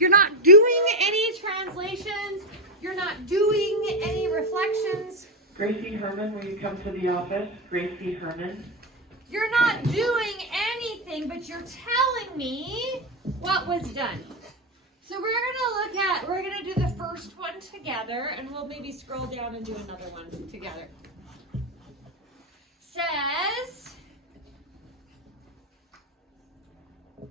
You're not doing any translations. You're not doing any reflections. Gracie Herman, will you come to the office? Gracie Herman. You're not doing anything, but you're telling me what was done. So we're gonna do the first one together, and we'll maybe scroll down and do another one together. Says,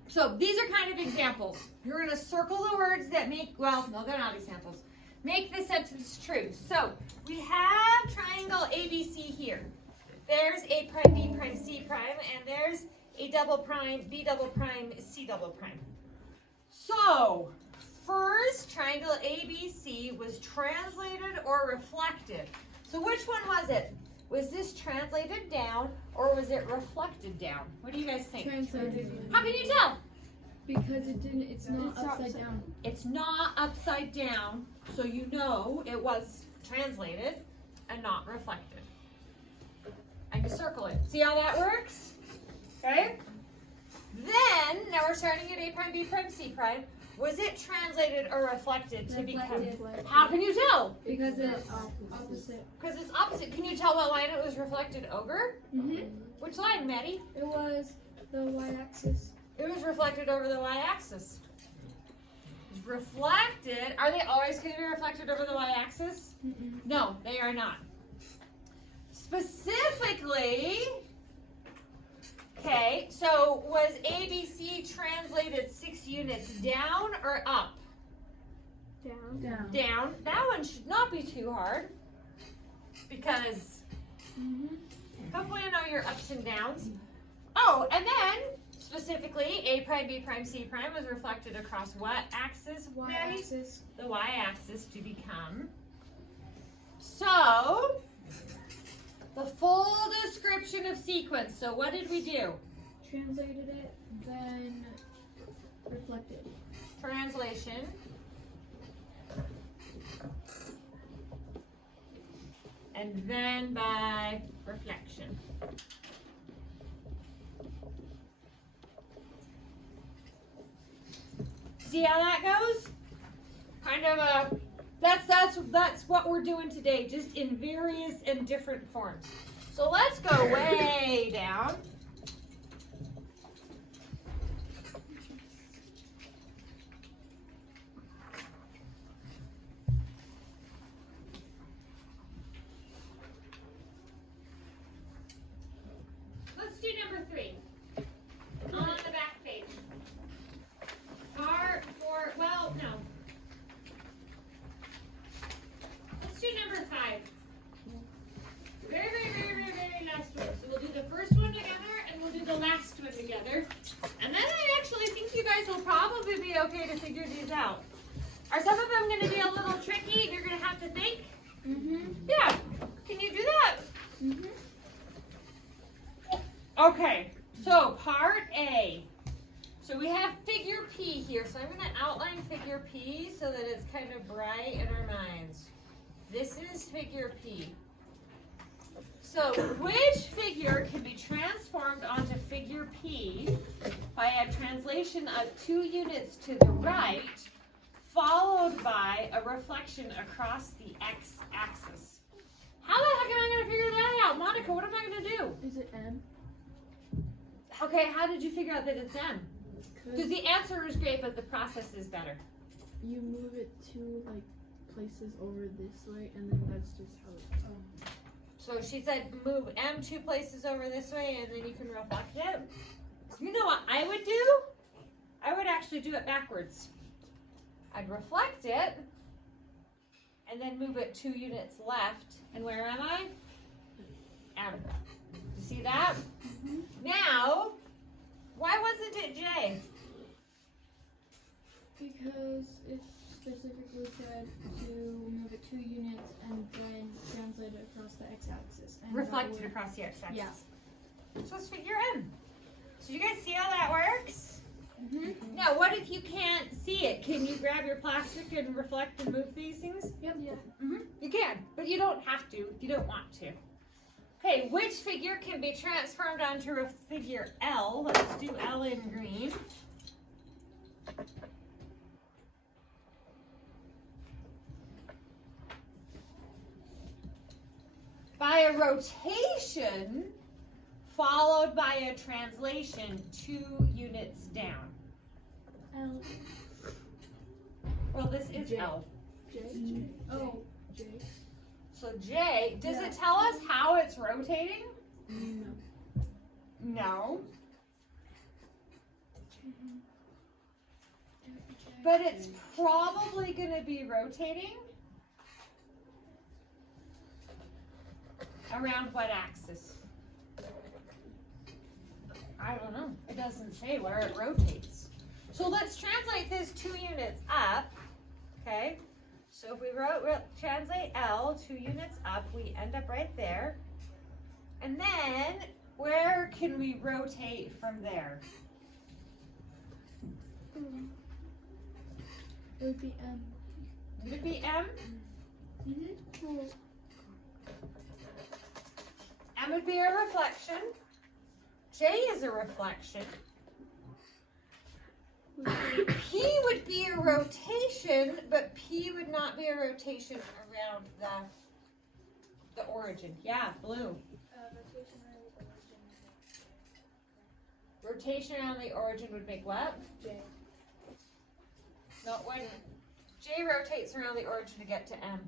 so these are kind of examples. You're gonna circle the words that make, well, no, they're not examples. Make the sentence true. So we have triangle ABC here. There's A prime, B prime, C prime, and there's A double prime, B double prime, C double prime. So first, triangle ABC was translated or reflected. So which one was it? Was this translated down or was it reflected down? What do you guys think? Translated. How can you tell? Because it's not upside down. It's not upside down, so you know it was translated and not reflected. I can circle it. See how that works? Okay? Then, now we're starting at A prime, B prime, C prime. Was it translated or reflected to become? How can you tell? Because it's opposite. Because it's opposite. Can you tell what line it was reflected over? Mm-hmm. Which line, Maddie? It was the y-axis. It was reflected over the y-axis. It's reflected. Are they always going to be reflected over the y-axis? Mm-mm. No, they are not. Specifically, okay, so was ABC translated 6 units down or up? Down. Down. Down. That one should not be too hard because hopefully I know your ups and downs. Oh, and then specifically A prime, B prime, C prime was reflected across what axis? Y-axis. The y-axis to become. So, the full description of sequence. So what did we do? Translated it, then reflected. Translation. And then by reflection. See how that goes? Kind of a, that's what we're doing today, just in various and different forms. So let's go way down. Let's do number 3 on the back page. Part 4, well, no. Let's do number 5. Very last one. So we'll do the first one together and we'll do the last one together. And then I actually think you guys will probably be okay to figure these out. Are some of them going to be a little tricky and you're going to have to think? Yeah. Can you do that? Okay. So part A. So we have figure P here. So I'm going to outline figure P so that it's kind of bright in our minds. This is figure P. So which figure can be transformed onto figure P by a translation of 2 units to the right, followed by a reflection across the x-axis? How the heck am I going to figure that out? Monica, what am I going to do? Is it M? Okay, how did you figure out that it's M? Because the answer is great, but the process is better. You move it 2 like places over this way, and then that's just how it. So she said move M 2 places over this way, and then you can reflect it. You know what I would do? I would actually do it backwards. I'd reflect it, and then move it 2 units left. And where am I? M. You see that? Now, why wasn't it J? Because it specifically said to move it 2 units and then translate it across the x-axis. Reflected across the x-axis. Yeah. So let's figure M. So you guys see how that works? Now, what if you can't see it? Can you grab your plastic and reflect and move these things? Yep. Yeah. You can, but you don't have to if you don't want to. Okay, which figure can be transformed onto a figure L? Let's do L in green. by a rotation followed by a translation 2 units down. L. Well, this is J. L. J. Oh, J. So J, does Yeah. it tell us how it's rotating? No. No. But it's probably going to be rotating around what axis? I don't know. It doesn't say where it rotates. So let's translate this 2 units up. Okay. So if we translate L 2 units up, we end up right there. And then where can we rotate from there? It would be M. Would it be M? Well, M would be a reflection. J is a reflection. P would be a rotation, but P would not be a rotation around the origin. Yeah, blue. Rotation around the origin would make what? J. No, it wouldn't. J rotates around the origin to get to M.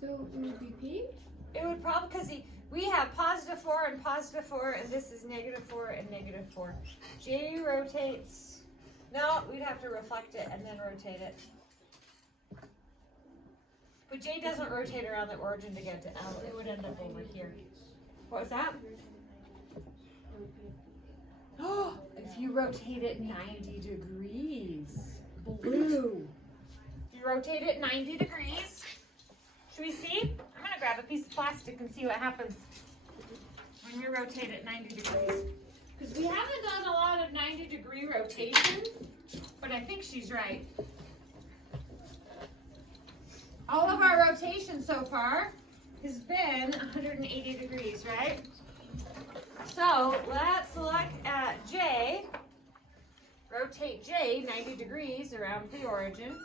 So it would be P? It would probably, because we have +4 and +4, and this is -4 and -4. J rotates, no, we'd have to reflect it and then rotate it. But J doesn't rotate around the origin to get to L. It would end up over here. What was that? Oh, if you rotate it 90 degrees. Blue. If you rotate it 90 degrees. Should we see? I'm going to grab a piece of plastic and see what happens when we rotate it 90 degrees. Because we haven't done a lot of 90-degree rotation, but I think she's right. All of our rotation so far has been 180 degrees, right? So let's look at J. Rotate J 90 degrees around the origin.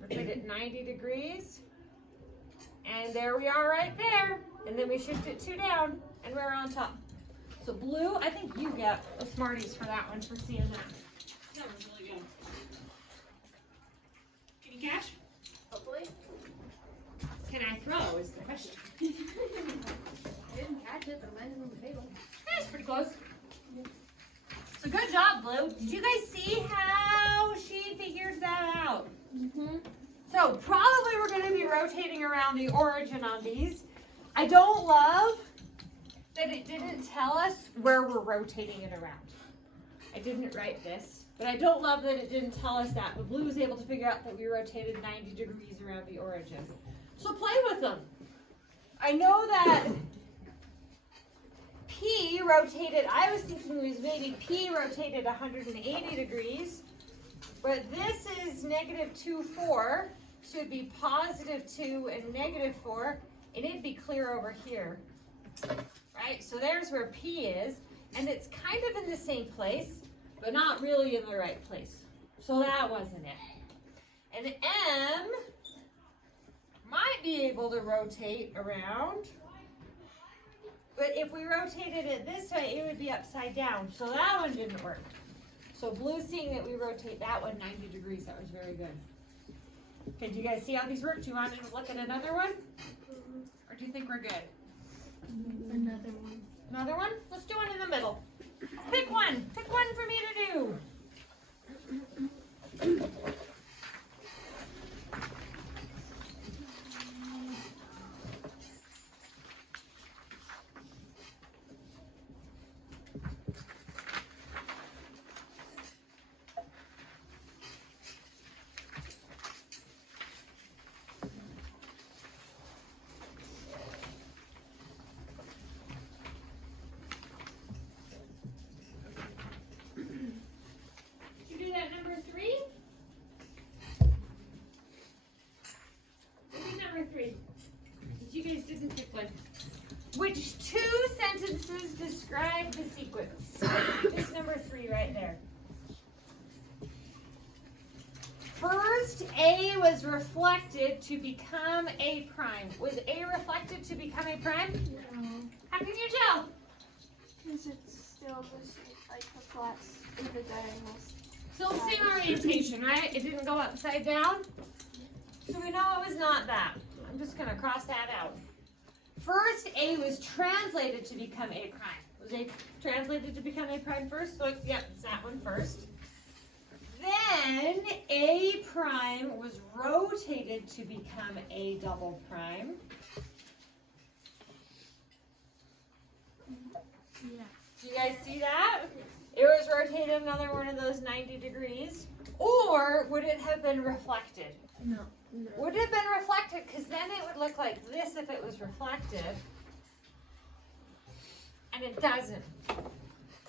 Rotate it 90 degrees. And there we are right there. And then we shift it 2 down and we're on top. So blue, I think you get a Smarties for that one, for seeing that. That was really good. Can you catch? Hopefully. Can I throw is the question. I didn't catch it, but mine is on the table. That's pretty close. So good job, Blue. Did you guys see how she figures that out? Mm-hmm. So probably we're going to be rotating around the origin on these. I don't love that it didn't tell us where we're rotating it around. I didn't write this, but I don't love that it didn't tell us that. But Blue was able to figure out that we rotated 90 degrees around the origin. So play with them. I know that P rotated, I was thinking it was maybe P rotated 180 degrees, but this is -2, 4, so it'd be +2 and -4, and it'd be clear over here, right? So there's where P is, and it's kind of in the same place, but not really in the right place. So that wasn't it. And M might be able to rotate around, but if we rotated it this way, it would be upside down. So that one didn't work. So Blue, seeing that we rotate that one 90 degrees, that was very good. Okay, do you guys see how these work? Do you want to look at another one? Or do you think we're good? Another one. Another one? Let's do one in the middle. Pick one. Pick one for me to do. Did you do that number 3? What is number 3? You guys didn't pick one. Which 2 sentences describe the sequence? This number 3 right there. First, A was reflected to become A prime. Was A reflected to become A prime? No. How can you tell? Because it's still the same, like the flats in the diagonals. Still the same orientation, right? It didn't go upside down. So we know it was not that. I'm just going to cross that out. First, A was translated to become A prime. Was A translated to become A prime first? So, yep, it's that one first. Then A prime was rotated to become A double prime. Yeah. Do you guys see that? It was rotated another one of those 90 degrees. Or would it have been reflected? No. Would it have been reflected? Because then it would look like this if it was reflected. And it doesn't.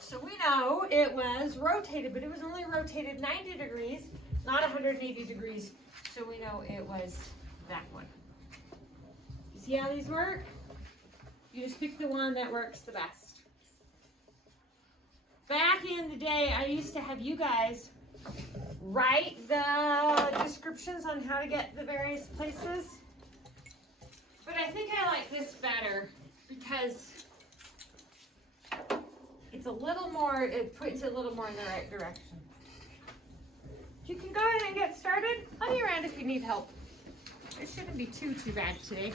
So we know it was rotated, but it was only rotated 90 degrees, not 180 degrees. So we know it was that one. You see how these work? You just pick the one that works the best. Back in the day, I used to have you guys write the descriptions on how to get the various places. But I think I like this better because it's a little more, it puts it a little more in the right direction. You can go ahead and get started. I'll be around if you need help. It shouldn't be too bad today.